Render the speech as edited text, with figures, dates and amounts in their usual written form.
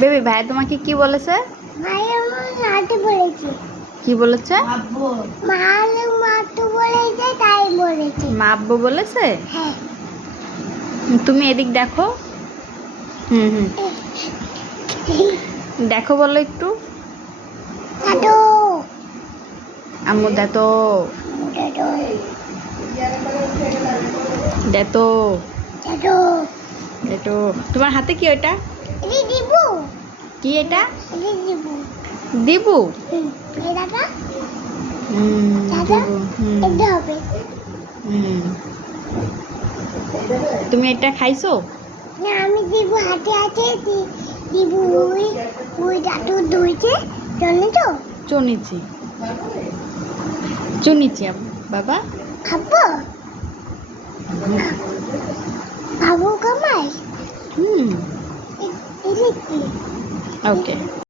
Baby ভাই তোমাকে কি বলেছে? ভাই আমার মাঠে বলেছে। কি বলেছে? মালে মাঠে বলেছে, তাই বলেছে। মা আব্বু বলেছে? হ্যাঁ। তুমি এদিক দেখো। হুম হুম দেখো বলো একটু। দাদু। আম্মু দেখো। দাদু। দেখো। দাদু। দেখো তোমার হাতে কি ওটা? এটি দিবু। কি এটা? এটি দিবু। দিবু? এই দাদা। দাদা। দিবু। এটা হবে। তুমি এটা খাইছো? না, আমি দিবু হাতে হাতে দিবু ওই ওই দাদু ধুইছে, জানো তো? চুনিছি চুনিছি বাবা। খাবো। খাবো কামাই। হুম এই কি? ওকে।